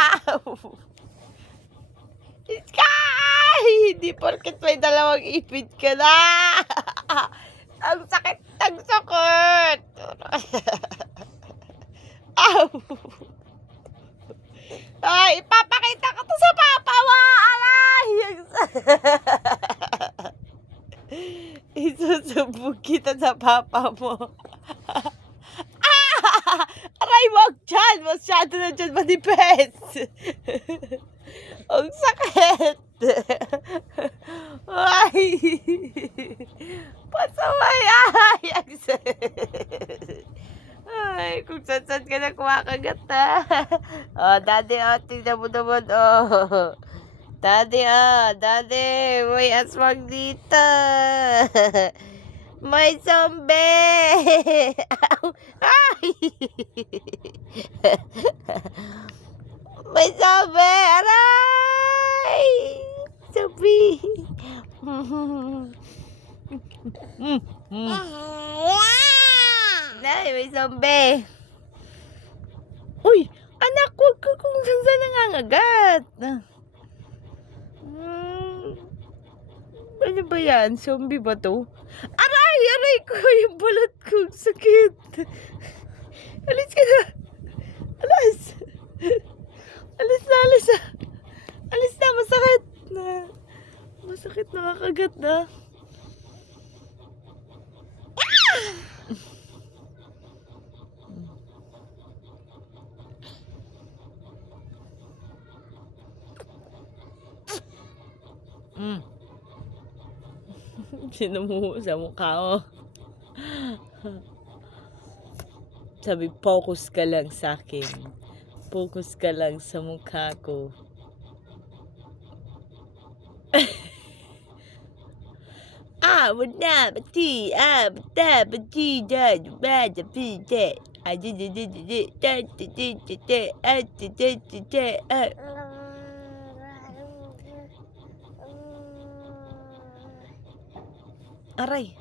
Ow! Sky! Hindi porket may dalawang ipit ka na. Ang sakit ng sakit. Ow! Ay, ipapakita ko to sa papa mo. Aray! Isusubog kita sa papa mo. Aray, wag dyan. Masyado na dyan manipes. Ang sakit. Ay. Pasaway. Ay, ang sakit. Ay, kung saan ka na kumakagat na. Oh, daddy, tingnan mo naman, Daddy, daddy, may aswang dito. May zombie. Ay. May zombie. Aray. Zombie. Nay, may zombie. Uy, anak, huwag ka kung saan nangangagat. Ano ba yan? Zombie ba to? Aray! Aray ko! Yung balat ko! Sakit! Alis ka na! Alis! Alis na! Alis na! Alis na! Masakit na! Masakit, nakakagat na. Sinumuho sa mukha ko. Sabi, focus ka lang sa akin. Focus ka lang sa mukha ko. Wala, bati, bata, bati, dad, bada, pite. Aray.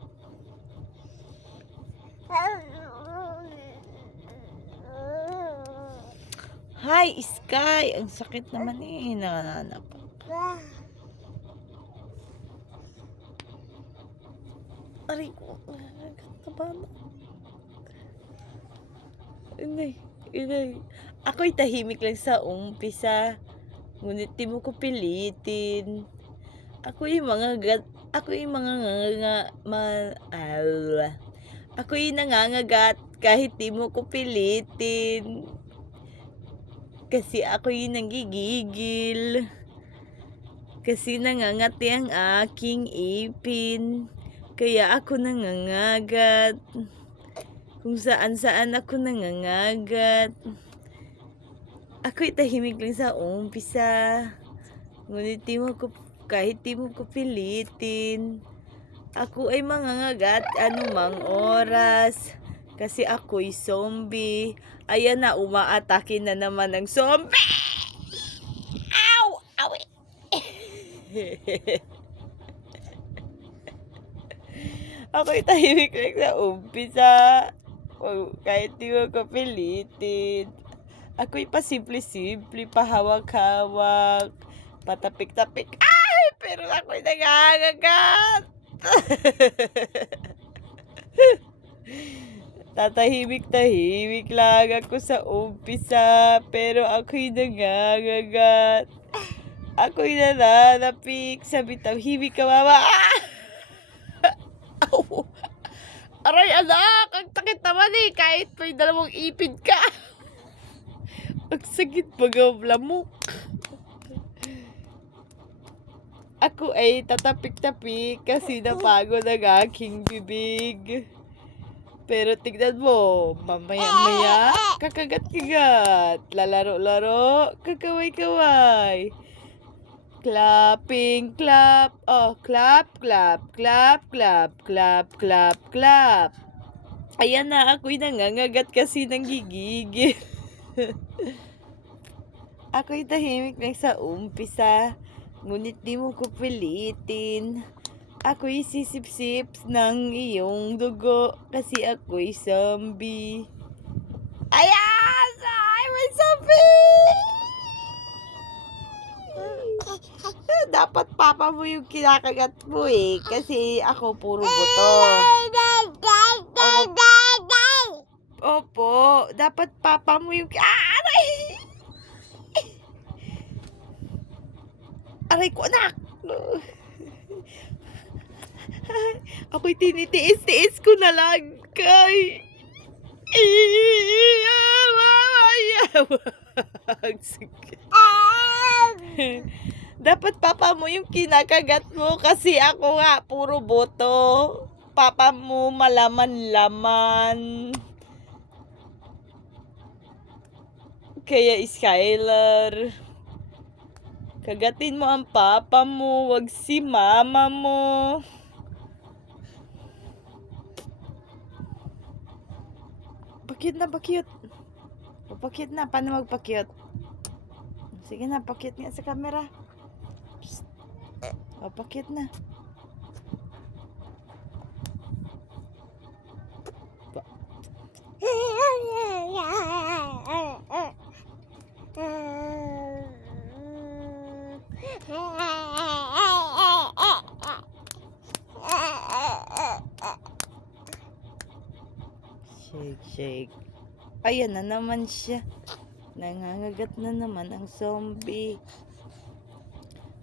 Hi, Sky. Ang sakit naman nanganap. Aray ko. Nakakabana. Inay. Ako'y tahimik lang sa umpisa. Ngunit di mo ko pilitin. Ako'y nangangagat kahit di mo ko pilitin. Kasi ako'y nanggigigil. Kasi nangangati ang aking ipin. Kaya ako nangangagat. Kung saan ako nangangagat. Ako'y tahimik lang sa umpisa. Ngunit kahit di mo ko pilitin. Ako ay mangangagat anumang oras. Kasi ako'y zombie. Ayan na, umaatake na naman ang zombie! Ow! Awi! Ako'y tahimik lang sa umpisa. Kahit di mo ko pilitin. Ako'y pasimple-simple, pahawak-hawak, patapik-tapik. Ay! Pero ako'y nangangagat. Tatahimik lang ako sa umpisa, pero ako'y nangangagat. Ako'y nananapik sa bitahimik ka, mama. Ow! Aray, anak! Ang sakit naman kahit may dalawang ipin ka. Ang sakit magablamok. Ako ay tatapik-tapik kasi napagod ang aking bibig. Pero tignan mo, mamaya-maya, kakagat-kagat. Lalaro-laro, kakaway-kaway. Clapping, clap. Oh, clap, clap, clap, clap, clap, clap, clap. Ayan na, ako'y nangangagat kasi nanggigigil. Ako'y tahimik lang sa umpisa. Ngunit di mo ko pilitin. Ako'y sisip-sip ng iyong dugo kasi ako'y zombie. Ayan! Ay, may zombie! dapat papa mo yung kinakagat mo eh. Kasi ako puro buto. Opo, dapat papa mo yung... Aray! Aray ko, anak! Ako'y tinitiis-tiis ko na lang kay... Sige. Dapat papa mo yung kinakagat mo kasi ako nga puro boto. Papa mo malaman-laman. Kaya Skylar, kagatin mo ang papa mo, wag si mama mo. Pakyut na, pakyut. Pakyut na, paano magpakyut? Sige na, pakyut nga sa camera. Psst. Pakyut na. Shake, shake. Ayan na naman siya. Nangangagat na naman ang zombie.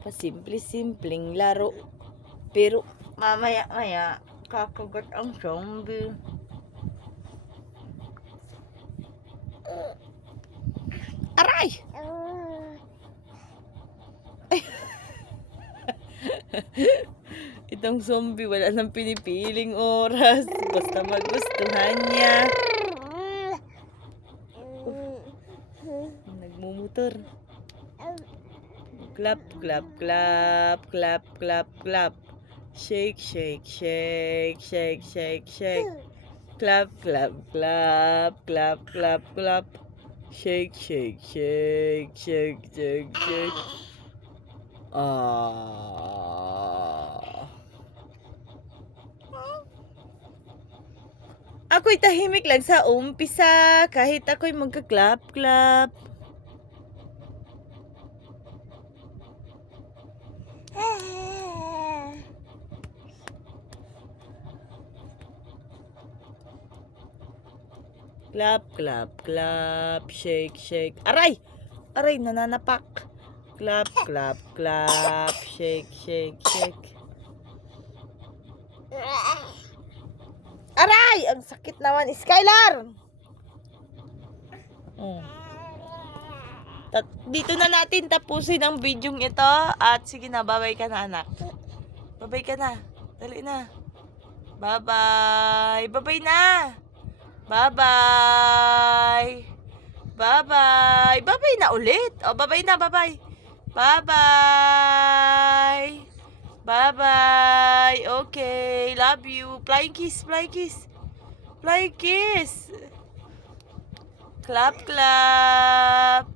Pasimple-simpleng laro. Pero mamaya-maya, kakagat ang zombie. Aray! Itong zombie, wala nang pinipiling oras. Basta magustuhan niya. Nagmumotor. Clap, clap, clap. Clap, clap, clap. Shake, shake, shake. Shake, shake, shake. Clap, clap, clap. Clap, clap, clap. Shake, shake, shake. Shake, shake, shake. Ako'y tahimik lang sa umpisa, kahit ako'y magka-clap-clap. Clap, clap, clap, shake, shake. Aray! Aray, nananapak. Clap, clap, clap, shake, shake, shake. Aray! Ang sakit naman, Skylar! Dito na natin tapusin ang videong ito. At sige na, babay ka na, anak. Babay ka na. Dali na. Bye-bye. Babay na. Bye-bye. Bye-bye. Bye-bye na ulit. O, bye-bye na, bye-bye. Bye-bye. Bye-bye. Okay. Love you. Flying kiss. Flying kiss. Flying kiss. Clap, clap.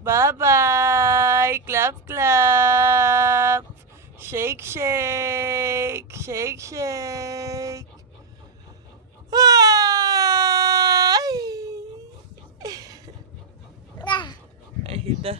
Bye-bye. Clap, clap. Shake, shake. Shake, shake. Ay! Ay, hita.